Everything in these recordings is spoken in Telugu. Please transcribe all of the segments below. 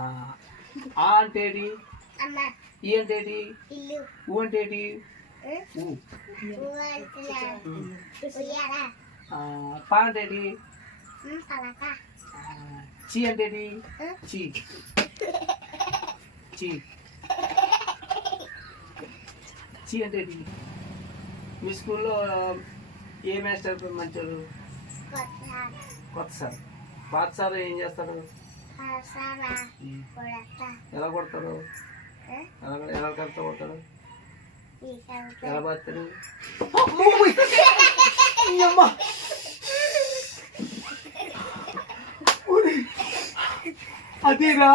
ఆ, అంటే ఈ అంటే ఊ అంటే పా అంటే చీ అంటే? చీ. చీ. చీ అంటే మీ స్కూల్లో ఏ మాస్టర్ మంచోడు? కొత్త సార్. పాత సార్ ఏం చేస్తారు? ఎలా కొడతారు? ఎలా ఎలా కడతా కొడతారు? ఎలా బతారు అదేరా.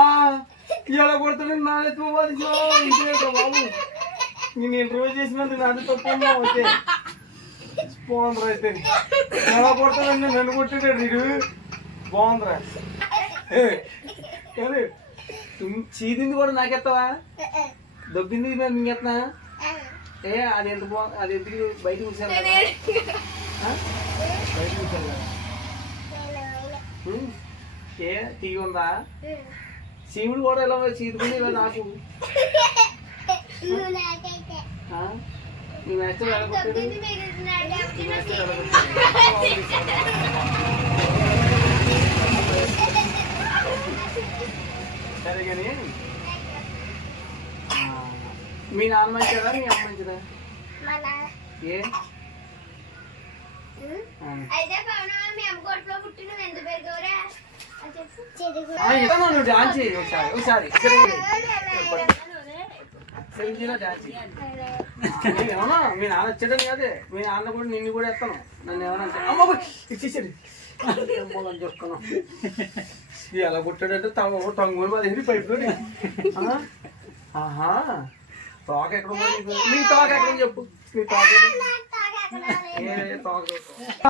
ఎలా కొడతాడు పోవాలి బాబు? నేను ఇంటర్వ్యూ చేసినందుకు నాది తప్పు అయితే బాగుందిరా అయితే. ఎలా కొడతాడండి నన్ను కొట్టాడు వీడు. బాగుందిరా. చీదింది కూడా నాకెత్తావా? దొబ్బింది మేము మింగెత్తా ఏ అది ఎంత బాగుంది అది ఎందుకు బయట కూర్చోాలి బయట కూర్చోాలి ఉం? ఏ టీవీ ఉందా? శివుడు కూడా ఎలా చీదుకుని ఇలా నాకు. నువ్వు నాకైతే. ఆ? నీ మేస్టర్ ఎలా కొట్టాడు ఇది మీరు నీ మేస్టర్ ఎలా కొట్టాడు సరే కానీ ఆ, మీ నాన్న మంచిదా మీ అమ్మ మంచిదా ఏ? నువ్వు అని డాన్స్ చేయి ఒకసారి ఒకసారి సెల్ఫీలో డాన్స్ ఏమన్నా మీ నాన్న వచ్చాడని కాదే మీ నాన్న కూడా నిన్ను కూడా ఎత్తాను. నన్ను ఏమన్నా అంటే అమ్మ ఇచ్చేసాడు చూసుకున్నాం ఎలా కొట్టాడంటే తమ టంగుని పదిహేను పైపు ఆహా. తోక ఎక్కడ? నీ తోక ఎక్కడ చెప్పు. నీ తోక